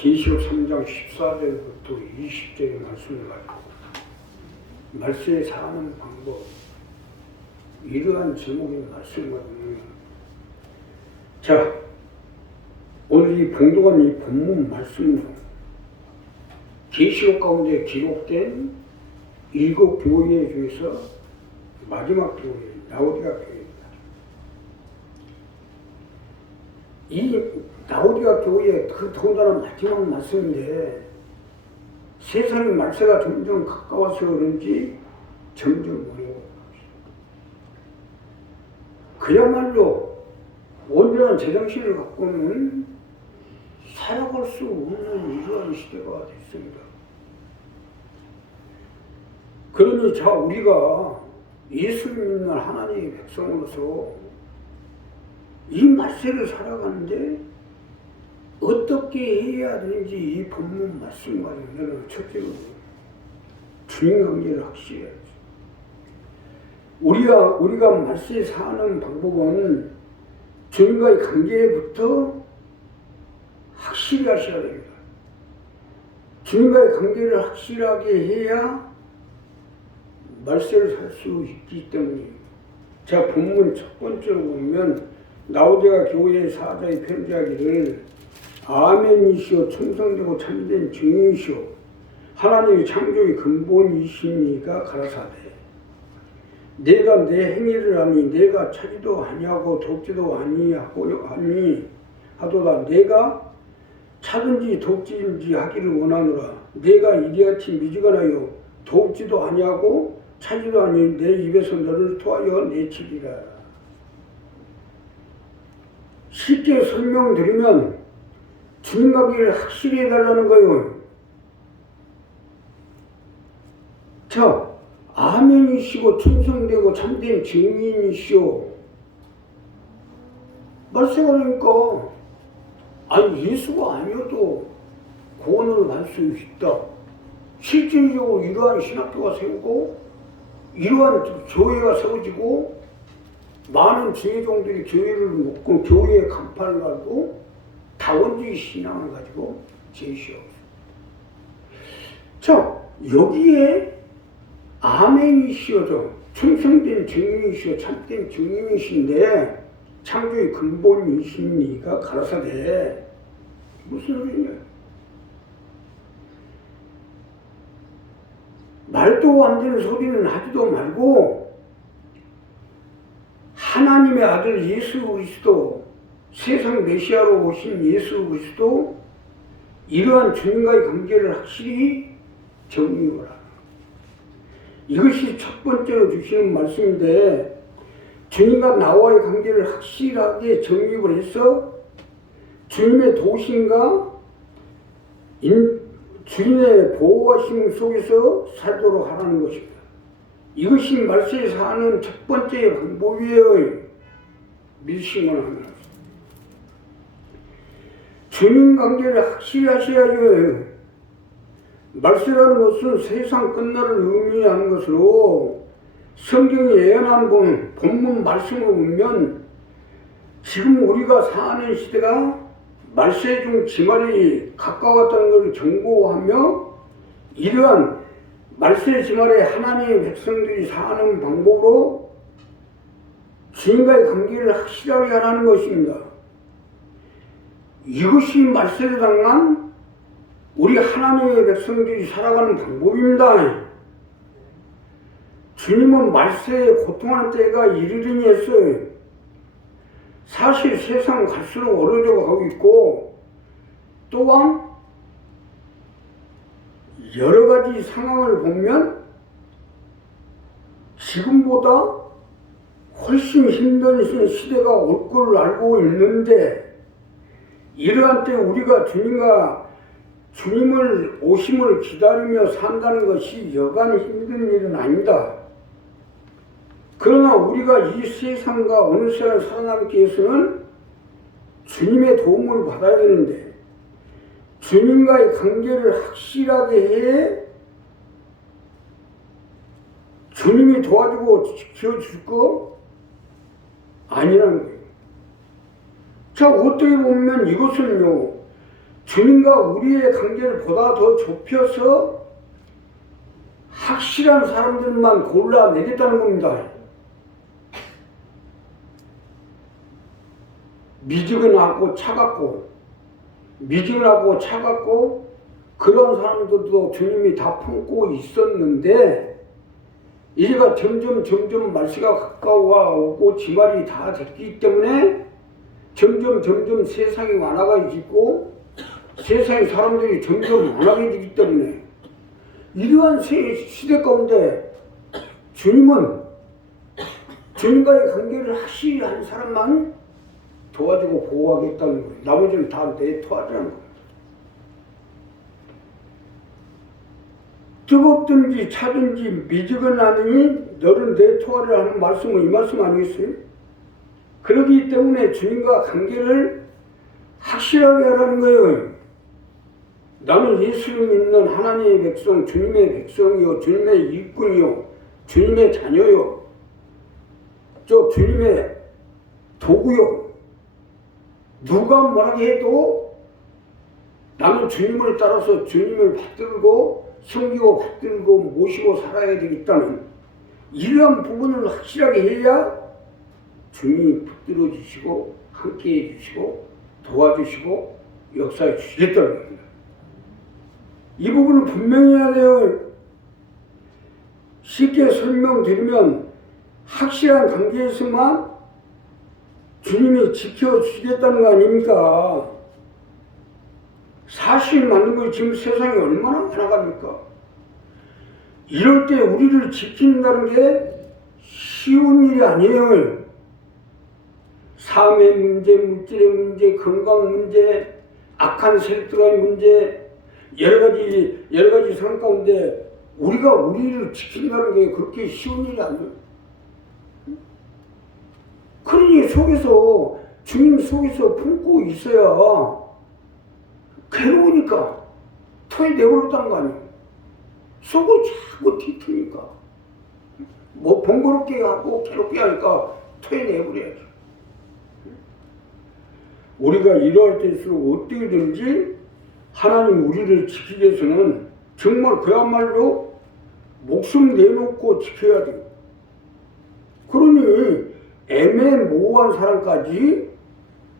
계시록 3장 14절부터 20절의 말씀을 가지고 말세에 사는 방법, 이러한 제목의 말씀이거든요. 자, 오늘 이 봉독한 이 본문 말씀으로 계시록 가운데 기록된 7 교회 중에서 마지막 교회, 라오디가 교회입니다. 이 라오디가 교회의 그 더군다나 마지막 말씀인데 세상의 말세가 점점 가까워서 그런지 점점 어려워요. 그야말로 온전한 제정신을 갖고는 살아갈 수 없는 이러한 시대가 됐습니다. 그러니 자, 우리가 예수를 믿는 하나님의 백성으로서 이 말세를 살아가는데 어떻게 해야 되는지 이 본문 말씀 가지고 첫째로 주인 관계를 확실히 해야지. 우리가 말세에 사는 방법은 주님과의 관계부터 확실히 하셔야 됩니다. 주님과의 관계를 확실하게 해야 말세를 살 수 있기 때문입니다. 자, 본문 첫 번째로 보면 라오디가 교회의 사자의 편지하기를 아멘이시오 충성되고 참된 증인이시오 하나님의 창조의 근본이시니가 가라사대 내가 내 행위를 하니 내가 차지도 아니하고 돕지도 아니하니 하도다 내가 차든지 돕든지 하기를 원하노라 내가 이리같이 미지근하여 돕지도 아니하고 차지도 아니 내 입에서 너를 토하여 내치리라. 쉽게 설명드리면 주님 관계를 확실히 해달라는 거예요. 자, 아멘이시고 충성되고 참된 증인이시오. 말세가 그러니까 아니 예수가 아니어도 구원을 받을 수 있다. 실질적으로 이러한 신학교가 세우고 이러한 교회가 세워지고 많은 지혜종들이 교회를 묶고 교회의 간판을 가지고 다원주의 신앙을 가지고 제시하고 자, 여기에 아멘이시오죠. 충성된 증인이시오 참된 증인이신데 창조의 근본이시니가 가라사대 무슨 소리냐. 말도 안 되는 소리는 하지도 말고 하나님의 아들 예수 그리스도 세상 메시아로 오신 예수 그리스도 이러한 주님과의 관계를 확실히 정립을 하라. 이것이 첫 번째로 주시는 말씀인데 주님과 나와의 관계를 확실하게 정립을 해서 주님의 도심과 주님의 보호하심 속에서 살도록 하라는 것입니다. 이것이 말세에 사는 첫 번째 방법이에요. 믿으시면 합니다. 주님 관계를 확실히 하셔야죠. 말세라는 것은 세상 끝날을 의미하는 것으로 성경이 예언한 본문 말씀을 보면 지금 우리가 사는 시대가 말세 중 지말이 가까웠다는 것을 경고하며 이러한 말세 지말에 하나님의 백성들이 사는 방법으로 주님과의 관계를 확실하게 하라는 것입니다. 이것이 말세를 당한 우리 하나님의 백성들이 살아가는 방법입니다. 주님은 말세에 고통하는 때가 이르리니 했어요. 사실 세상 갈수록 어려져 가고 있고 또한 여러 가지 상황을 보면 지금보다 훨씬 힘든 시대가 올 걸 알고 있는데 이러한 때 우리가 주님을 오심을 기다리며 산다는 것이 여간 힘든 일은 아니다. 그러나 우리가 이 세상과 어느 세상 살아남기 위해서는 주님의 도움을 받아야 되는데 주님과의 관계를 확실하게 해 주님이 도와주고 지켜줄 거 아니라는 거예요. 자, 어떻게 보면 이것은요 주님과 우리의 관계를 보다 더 좁혀서 확실한 사람들만 골라내겠다는 겁니다. 미지근하고 차갑고 그런 사람들도 주님이 다 품고 있었는데 이제가 점점 말세가 가까워오고 지말이 다 됐기 때문에 점점 세상이 완화가지고 세상의 사람들이 점점 완화해지기 때문에 이러한 시대 가운데 주님은 주님과의 관계를 확실히 한 사람만 도와주고 보호하겠다는 거예요. 나머지는 다 내토하자는 거예요. 뜨겁든지 차든지 미지근하니 너를 내토하라 하는 말씀은 이 말씀 아니겠어요? 그렇기 때문에 주님과 관계를 확실하게 하라는 거예요. 나는 예수를 믿는 하나님의 백성, 주님의 백성이요, 주님의 일꾼이요, 주님의 자녀요, 주님의 도구요. 누가 뭐라게 해도 나는 주님을 따라서 주님을 받들고 섬기고 받들고 모시고 살아야 되겠다는 이러한 부분을 확실하게 해야 주님이 붙들어 주시고 함께해 주시고 도와주시고 역사해 주시겠다는 겁니다. 이 부분은 분명히 해야 돼요. 쉽게 설명드리면 확실한 관계에서만 주님이 지켜주시겠다는 거 아닙니까? 사실 맞는 거 지금 세상이 얼마나 많아갑니까? 이럴 때 우리를 지킨다는 게 쉬운 일이 아니에요. 삶의 문제, 물질의 문제, 건강 문제, 악한 세력들의 문제, 여러 가지 상황 가운데 우리가 우리를 지킨다는 게 그렇게 쉬운 일이 아니에요. 그러니 주님 속에서 품고 있어야 괴로우니까 토해내버렸다는 거 아니에요. 속을 자꾸 뒤트니까 뭐 번거롭게 하고 괴롭게 하니까 토해내버려야죠. 우리가 이러할 때일수록 어떻게든지 하나님 우리를 지키기 위해서는 정말 그야말로 목숨 내놓고 지켜야 돼요. 그러니 애매모호한 사람까지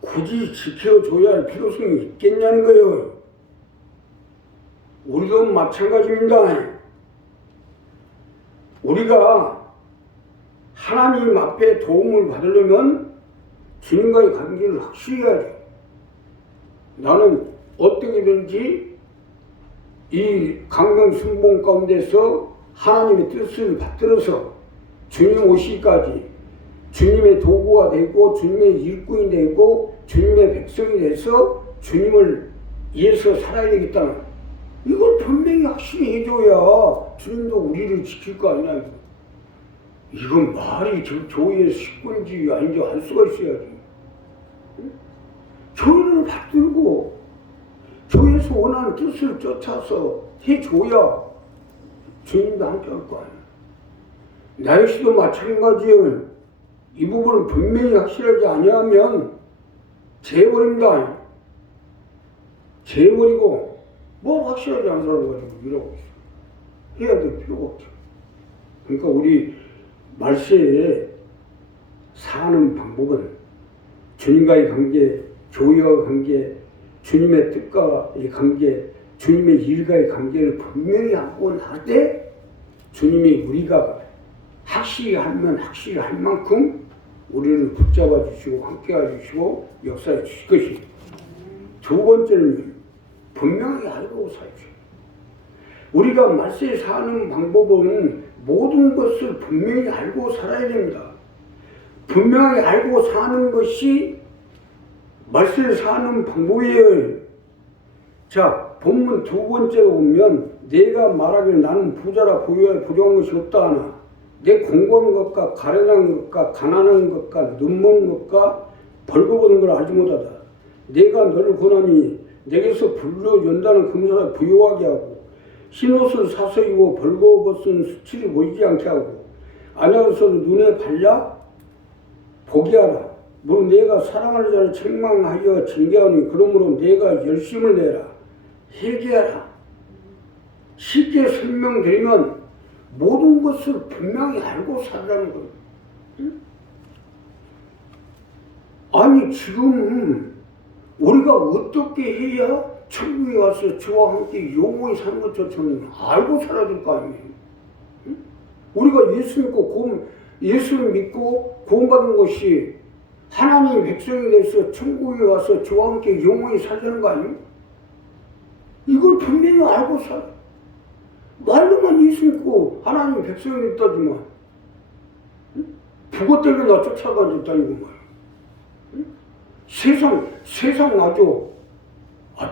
굳이 지켜줘야 할 필요성이 있겠냐는 거예요. 우리도 마찬가지입니다. 우리가 하나님 앞에 도움을 받으려면 주님과의 관계를 확실히 해야 돼요. 나는 어떻게든지 이 강명순봉 가운데서 하나님의 뜻을 받들어서 주님 오시기까지 주님의 도구가 되고 주님의 일꾼이 되고 주님의 백성이 돼서 주님을 위해서 살아야 되겠다는 이걸 분명히 확실히 해줘야 주님도 우리를 지킬 거 아니냐. 이건 말이 교회의 식구인지 아닌지 알 수가 있어야지. 교회를 받들고 교회에서 원하는 뜻을 쫓아서 해줘야 주님도 함께 할 거 아니야. 나 역시도 마찬가지예요. 이 부분을 분명히 확실하지 아니하면 재버립니다. 재버리고 뭘 확실하지 않은 사람 가지고 이러고 있어. 해야 될 필요가 없죠. 그러니까 우리 말세에 사는 방법은 주님과의 관계, 교회와 관계, 주님의 뜻과의 관계, 주님의 일과의 관계를 분명히 하고 날 때 주님이 우리가 확실히 하면 확실히 할 만큼 우리를 붙잡아 주시고 함께 해주시고 역사해 주실 것이. 두 번째는 분명하게 알고 살죠. 우리가 말세에 사는 방법은 모든 것을 분명히 알고 살아야 됩니다. 분명하게 알고 사는 것이 말세에 사는 방법이에요. 자, 본문 두 번째로 보면 내가 말하기를 나는 부자라 부유한 것이 없다 하나 내 공고한 것과 가련한 것과 가난한 것과 눈먼 것과 벌거벗은 걸 알지 못하다. 내가 너를 권하니 내게서 불러연다는 금사를 부유하게 하고 흰옷을 사서 입고 벌거벗은 수치를 보이지 않게 하고 안약을 써도 눈에 발라 보게 하라. 뭐 내가 사랑하는 자를 책망하여 징계하니 그러므로 내가 열심을 내라. 회개하라. 쉽게 설명드리면 모든 것을 분명히 알고 살라는 거예요. 응? 아니 지금 우리가 어떻게 해야 천국에 가서 저와 함께 영원히 사는 것처럼 알고 살아야 될 거 아니에요. 응? 우리가 예수를 믿고 구원받은 것이 하나님의 백성이 돼서 천국에 가서 저와 함께 영원히 살자는 거 아니에요? 이걸 분명히 알고 살아. 말로만 예수 믿고 하나님의 백성이 됐다지만 그것 때문에 나 쫓아다녔다 이거 말이야. 세상 아주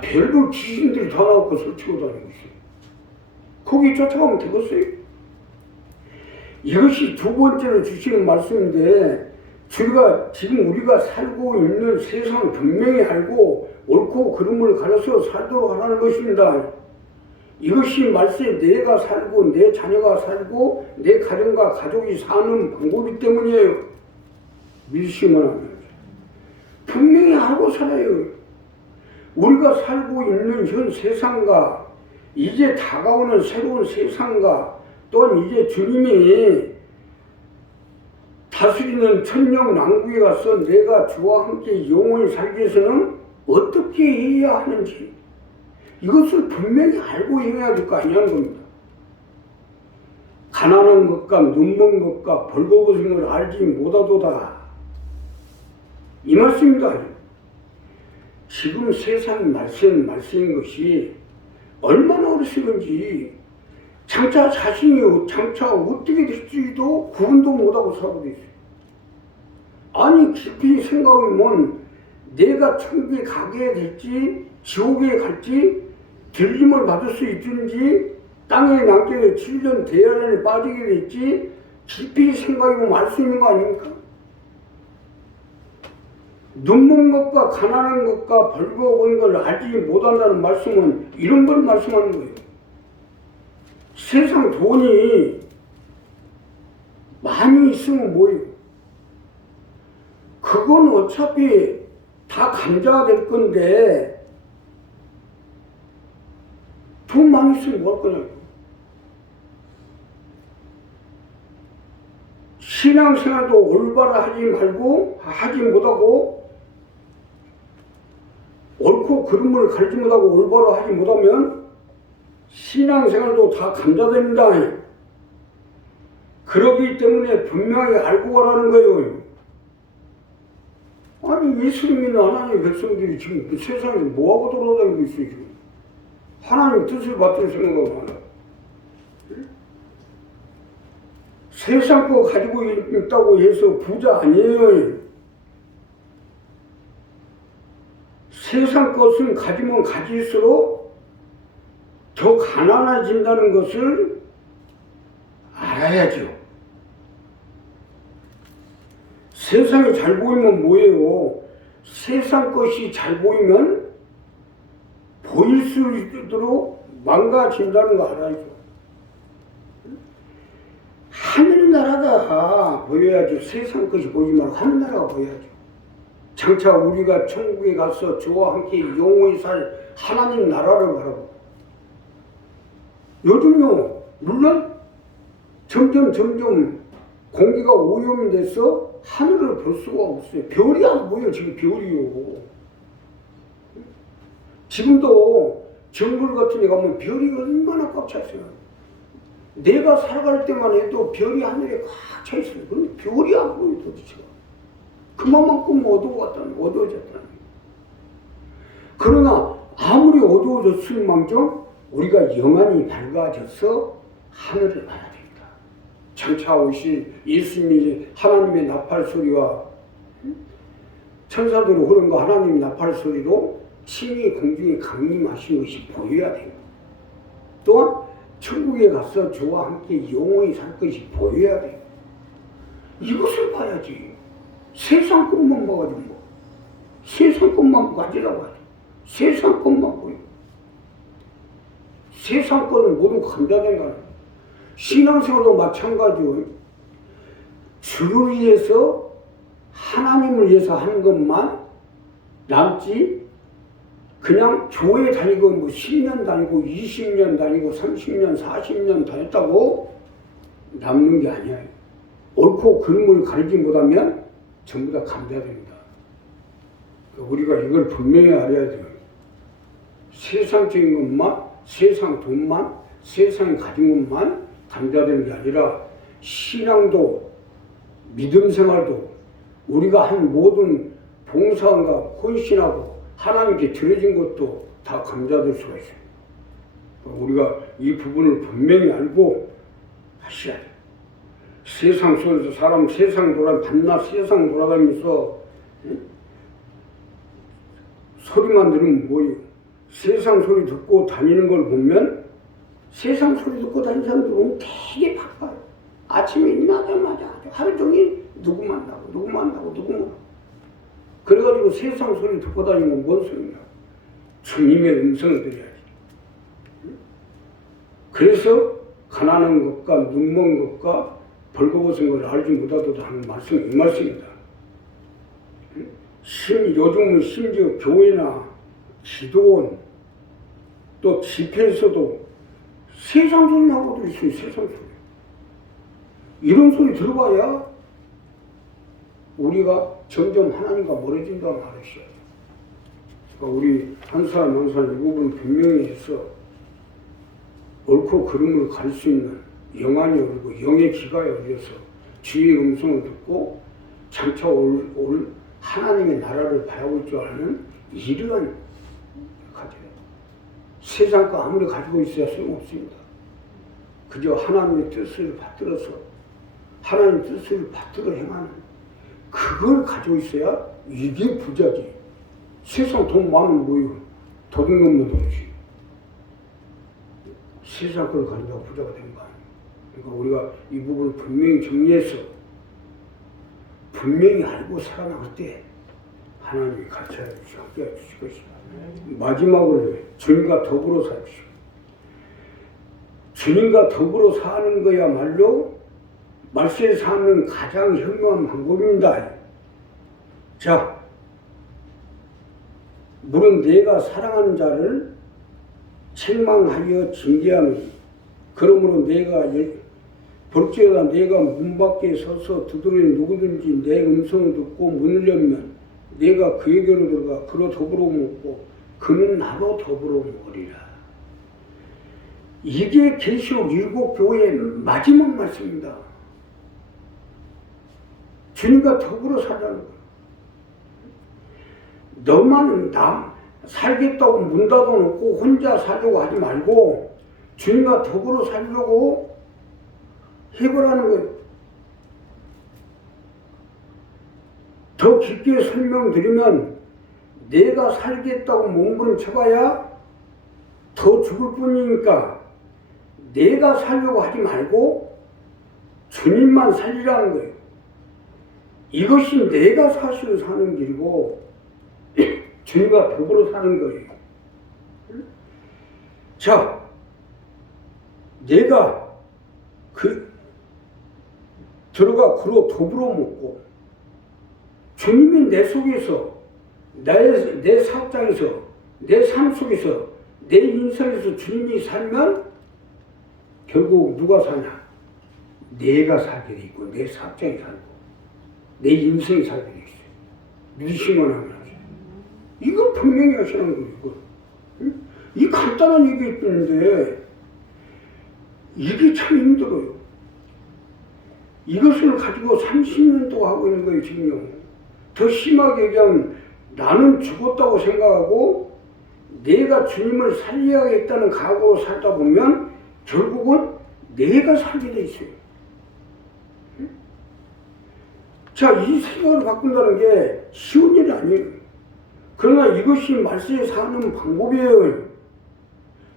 별별 귀신들이 다 나오고 설치고 다니고 있어요. 거기 쫓아가면 되겠어요? 이것이 두 번째로 주시는 말씀인데 지금 우리가 살고 있는 세상을 분명히 알고 옳고 그름을 가려서 살도록 하라는 것입니다. 이것이 말세 내가 살고 내 자녀가 살고 내 가정과 가족이 사는 방법이기 때문이에요. 믿으시면 합니다. 분명히 알고 살아요. 우리가 살고 있는 현 세상과 이제 다가오는 새로운 세상과 또한 이제 주님이 다스리는 천년왕국에 가서 내가 주와 함께 영원히 살기 위해서는 어떻게 해야 하는지 이것을 분명히 알고 행해야 될 거 아니냐는 겁니다. 가난한 것과 눈먼 것과 벌거벗은 걸 알지 못하도다. 이 말씀입니다. 지금 세상 말씀인 것이 얼마나 어리석은지 장차 어떻게 될지도 구분도 못하고 살고 있어요. 아니 깊이 생각하면 내가 천국에 가게 될지 지옥에 갈지 들림을 받을 수 있든지 땅에 남게 7년 대열에 빠지게 될지 깊이 생각하면 알 수 있는 거 아닙니까? 눈먼 것과 가난한 것과 벌거벗은 걸 알지 못한다는 말씀은 이런 걸 말씀하는 거예요. 세상 돈이 많이 있으면 뭐예요? 그건 어차피 다 감자가 될 건데 돈 많이 있으면 뭐 할 거냐고. 신앙생활도 올바로 하지 못하고 옳고 그름을 가르치 못하고 올바로 하지 못하면 신앙생활도 다 감자됩니다. 그러기 때문에 분명히 알고 가라는 거예요. 아니 예수를 믿는 하나님의 백성들이 지금 세상에서 뭐하고 돌아다니고 있어요. 지금 하나님 뜻을 받을 생각하고 하나. 세상 거 가지고 있다고 해서 부자 아니에요. 세상 것은 가지면 가질수록 더 가난해진다는 것을 알아야죠. 세상이 잘 보이면 뭐예요? 세상 것이 잘 보이면 보일 수 있도록 망가진다는 거 알아야죠. 하늘나라가 보여야죠. 세상 것이 보이지 말고 하늘나라가 보여야죠. 장차 우리가 천국에 가서 주와 함께 영원히 살 하나님 나라를 바라고. 요즘요, 물론 점점 공기가 오염이 돼서 하늘을 볼 수가 없어요. 별이 안 보여요. 지금 별이요. 지금도 정글 같은 데 가면 별이 얼마나 꽉 차 있어요. 내가 살아갈 때만 해도 별이 하늘에 꽉 차 있어요. 그런데 별이 안 보여요, 도대체. 그만큼 어두워졌다는. 그러나 아무리 어두워졌을 망정 우리가 영안이 밝아져서 하늘을 봐야 됩니다. 장차 오실 예수님이 하나님의 나팔 소리와 천사들이 흐른 거 하나님의 나팔 소리로 신이 공중에 강림하신 것이 보여야 됩니다. 또한 천국에 가서 주와 함께 영원히 살 것이 보여야 돼요. 이것을 봐야지. 세상 것만 봐가지고 뭐. 세상 것만 가지라고 하지. 세상 것만 보여. 세상 것은 모두 감자된 거야. 신앙생활도 마찬가지요. 주를 위해서 하나님을 위해서 하는 것만 남지, 그냥 교회 다니고 뭐 10년 다니고 20년 다니고 30년 40년 다녔다고 남는 게 아니야. 옳고 그름을 가리지 못하면 전부 다 감자됩니다. 우리가 이걸 분명히 알아야 돼요. 세상적인 것만, 세상 돈만, 세상이 가진 것만 감자되는 게 아니라 신앙도, 믿음 생활도, 우리가 한 모든 봉사가 헌신하고 하나님께 드려진 것도 다 감자될 수가 있어요. 우리가 이 부분을 분명히 알고 하셔야 돼요. 세상 속에서 사람 밤낮 세상 돌아다니면서 소리만 들으면 뭐예요? 세상 소리 듣고 다니는 걸 보면 세상 소리 듣고 다니는 사람들은 되게 바빠요. 아침에 일어나자마자 하루 종일 누구 만나고. 그래가지고 세상 소리 듣고 다니면 뭔 소리냐? 주님의 음성을 들어야지. 그래서 가난한 것과 눈먼 것과 벌거벗은 것을 알지 못하도다 하는 말씀이 이 말씀입니다. 요즘은 심지어 교회나 기도원 또 집회에서도 세상 소리 하고도 있어요. 세상 소리. 이런 소리 들어봐야 우리가 점점 하나님과 멀어진다는 말이죠. 그러니까 우리 한 사람 이 부분 분명히 해서 옳고 그름을 가릴 수 있는 영안이 오르고 영의 귀가 열려서 주의 음성을 듣고 장차 올 하나님의 나라를 바라볼 줄 아는 이러한 가져요. 세상 거 아무리 가지고 있어야 소용없습니다. 그저 하나님의 뜻을 받들어서 하나님의 뜻을 받들어 행하는 그걸 가지고 있어야 이게 부자지. 세상 돈 많으면 뭐예요? 도둑놈만 되지. 세상 걸 가진다고 부자가 된 거 아니에요. 그러니까 우리가 이 부분을 분명히 정리해서 분명히 알고 살아나갈 때 하나님이 같이 해주시고 함께 해주실 것입니다. 마지막으로 주님과 더불어 살십시오. 주님과 더불어 사는 거야말로 말세에 사는 가장 현명한 방법입니다. 자, 물은 내가 사랑하는 자를 책망하여 징계하는, 그러므로 볼지어다 내가 문 밖에 서서 두드리는 누구든지 내 음성을 듣고 문을 열면 내가 그에게로 들어가 그로 더불어 먹고 그는 나로 더불어 먹으리라. 이게 계시록 7교회의 마지막 말씀입니다. 주님과 더불어 살자는 거예요. 너만 살겠다고 문 닫아놓고 혼자 살려고 하지 말고 주님과 더불어 살려고 해보라는 거예요. 더 깊게 설명드리면 내가 살겠다고 몸부림쳐봐야 더 죽을 뿐이니까 내가 살려고 하지 말고 주님만 살리라는 거예요. 이것이 내가 사실을 사는 길이고 주님과 더불어 사는 거예요. 자, 내가 들어가 그로 더불어 먹고 주님이 내 속에서 내 사장에서 내 삶 속에서 내 인생에서 주님이 살면 결국 누가 사냐? 내가 살게 돼 있고 내 사장이 살고 내 인생이 살게 돼 있어요. 믿으시면 하면 하세요. 이걸 분명히 하시는 거예요. 이 간단한 얘기였는데 이게 참 힘들어요. 이것을 가지고 30년 동안 하고 있는 거예요, 지금요. 더 심하게 얘기하면 나는 죽었다고 생각하고 내가 주님을 살려야겠다는 각오로 살다 보면 결국은 내가 살게 돼 있어요. 자, 이 생각을 바꾼다는 게 쉬운 일이 아니에요. 그러나 이것이 말세에 사는 방법이에요.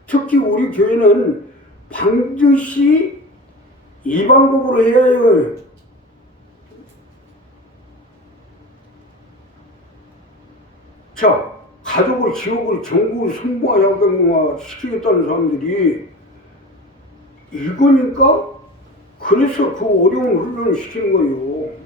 특히 우리 교회는 반드시 이 방법으로 해야 해요. 자, 가족을 지옥을 전국을 승부화 시키겠다는 사람들이 이거니까 그래서 그 어려운 훈련을 시키는 거예요.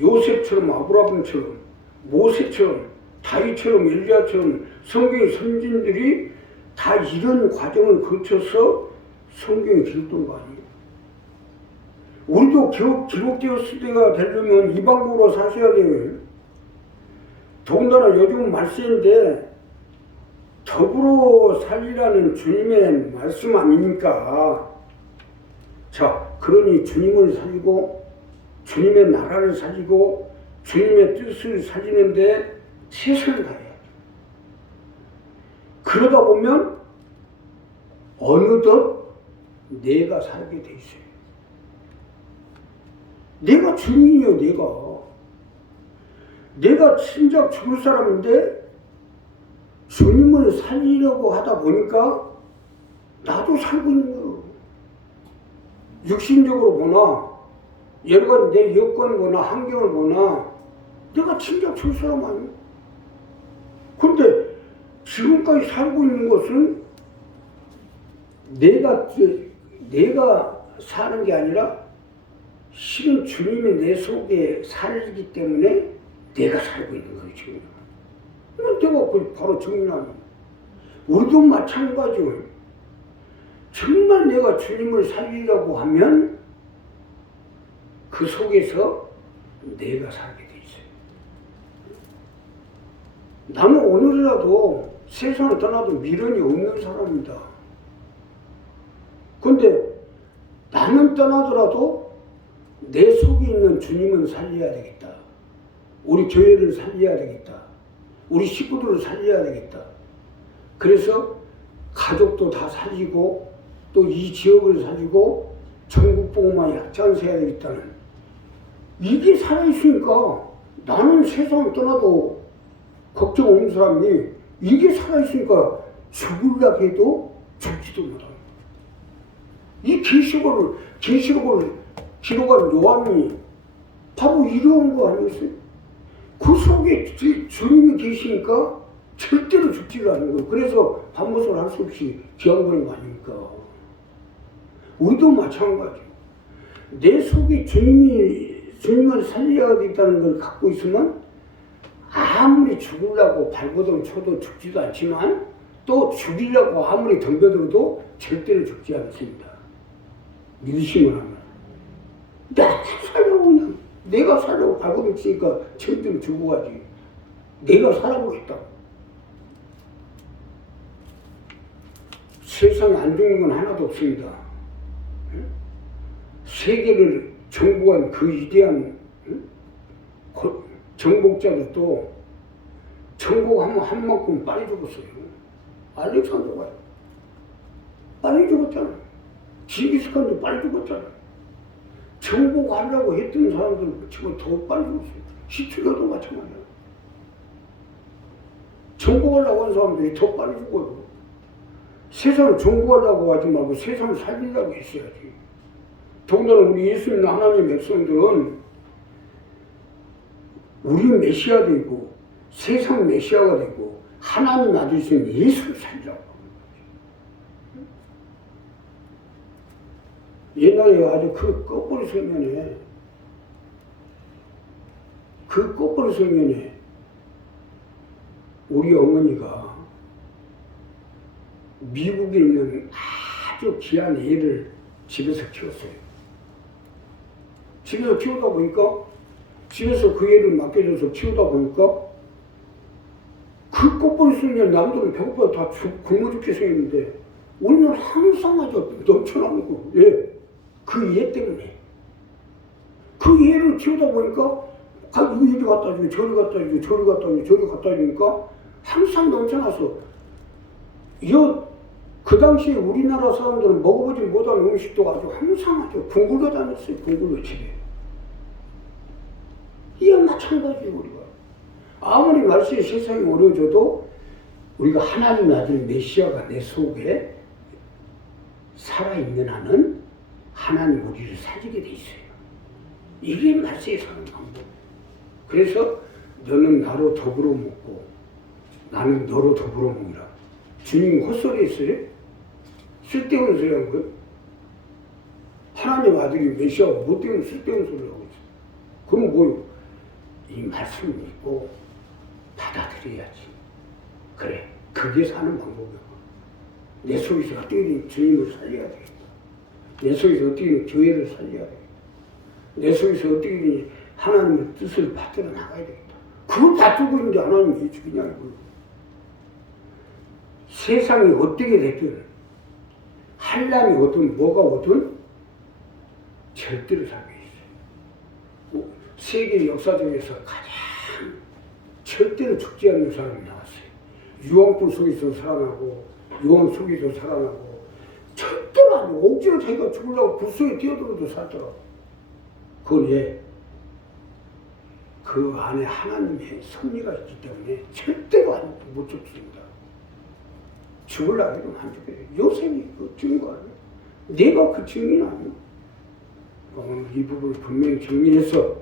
요셉처럼 아브라함처럼 모세처럼 다윗처럼 엘리야처럼 성경의 선진들이 다 이런 과정을 거쳐서 성경이 기록된 거 아니에요? 우리도 기록되었을 때가 되려면 이 방법으로 사셔야 돼요. 더군다나 요즘 말세인데 더불어 살리라는 주님의 말씀 아닙니까? 자, 그러니 주님을 살리고 주님의 나라를 살리고 주님의 뜻을 살리는데 최선을 다해야죠. 그러다 보면 어느덧 내가 살게 돼 있어요. 내가 주인이요. 내가 진작 죽을 사람인데 주님을 살리려고 하다 보니까 나도 살고 있는 거예요. 육신적으로 보나 여러 가지 내 여건을 보나 환경을 보나 내가 진작 죽을 사람 아니에요. 근데 지금까지 살고 있는 것은 내가 사는 게 아니라 실은 주님이 내 속에 살기 때문에 내가 살고 있는 거예요, 지금. 내가 바로 정리하는. 우리도 마찬가지예요. 정말 내가 주님을 살리려고 하면 그 속에서 내가 살게 돼 있어요. 나는 오늘이라도 세상을 떠나도 미련이 없는 사람입니다. 근데 나는 떠나더라도 내 속에 있는 주님은 살려야 되겠다. 우리 교회를 살려야 되겠다. 우리 식구들을 살려야 되겠다. 그래서 가족도 다 살리고 또 이 지역을 살리고 전국복음화에 약장세해야 되겠다는 이게 살아있으니까 나는 세상을 떠나도 걱정 없는 사람이 이게 살아있으니까 죽으려고 해도 죽지도 못합니다. 이 계시록을 기록한 요한이 바로 이런 거 아니겠어요? 그 속에 주님이 계시니까 절대로 죽지가 않는 거예요. 그래서 반모습을 할 수 없이 기왕거리는 거 아닙니까? 우리도 마찬가지예요. 내 속에 주님을 살려야 되겠다는 걸 갖고 있으면 아무리 죽으려고 발버둥 쳐도 죽지도 않지만 또 죽이려고 아무리 덤벼들어도 절대로 죽지 않습니다. 믿으시면 하면. 내가 살려고 그냥 내가 살려고 발버둥 치니까 절대로 죽어가지. 내가 살아보겠다. 세상에 안 죽는 건 하나도 없습니다. 세계를 정복한 그 위대한 정복자들도 정복하면 한 만큼 빨리 죽었어요. 알렉산더가 빨리 죽었잖아. 징기스칸도 빨리 죽었잖아. 정복하려고 했던 사람들 지금 더 빨리 죽었어요. 히틀러도 마찬가지야. 정복하려고 하는 사람들이 더 빨리 죽어요. 세상을 정복하려고 하지 말고 세상을 살리려고 했어야지. 더군다나 우리 예수 믿는 하나님의 백성들은 우리 메시아 되고 세상 메시아가 되고 하나님 아들이신 예수를 살리라고. 옛날에 아주 그 껍벌이 성면에 우리 어머니가 미국에 있는 아주 귀한 애를 집에서 키웠어요. 집에서 키우다 보니까 집에서 그 애를 맡겨줘서 키우다 보니까 그 껍벌이 성면 남들은 배고파 다 굶어 죽게 생겼는데 우리는 항상 아주 넘쳐나는 거. 예. 그 얘 때문에. 그 얘를 키우다 보니까 이리 갖다 주고 저리 갖다 주고 저리 갖다 주고 저리 갖다 주니까 항상 넘쳐나서 그 당시에 우리나라 사람들은 먹어보지 못한 음식도 항상 아주 궁굴로 다녔어요. 궁굴로 집에. 이게 마찬가지예요. 우리가. 아무리 말세의 세상이 어려워져도 우리가 하나님 아들 메시아가 내 속에 살아있는 한은 하나님 우리를 살리게 돼 있어요. 이게 말세에 사는 방법. 그래서 너는 나로 더불어 먹고 나는 너로 더불어 먹으라. 주님이 헛소리 했어요? 쓸데없는 소리 한 거예요? 하나님 아들이 메시아가 뭐 때문에 쓸데없는 소리를 하고 있어요? 그럼 뭐요? 이 말씀을 믿고 받아들여야지. 그래, 그게 사는 방법이야. 내 속에서 어떻게든 주님을 살려야 되겠다. 내 속에서 어떻게든 교회를 살려야 되겠다. 내 속에서 어떻게든 하나님의 뜻을 받들어 나가야 되겠다. 그걸 받들고 있는데 하나님이 죽이냐고. 세상이 어떻게 됐든 한량이 오든 뭐가 오든 절대로 살고 있어요. 세계 역사 중에서 가장 절대로 죽지 않는 사람이 나왔어요. 유황불 속에서 살아나고 유황 속에서 살아나고 절대로 안 돼. 억지로 자기가 죽으려고 불 속에 뛰어들어도 살더라고. 그건 예. 그 안에 하나님의 섭리가 있기 때문에 절대로 못 죽습니다. 죽으려고 해도 안 죽어요. 요셉이 그 증거 아니에요. 내가 그 증인 아니에요. 오늘 이 부분을 분명히 정리해서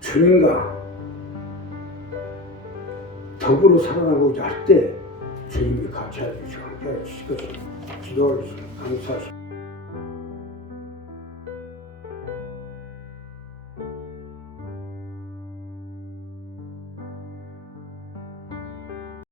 주님과 더불어 살아나고자 할 때 주님이 같이 해주시고 함께 해주실 것을 기도하겠습니다. 감사합니다.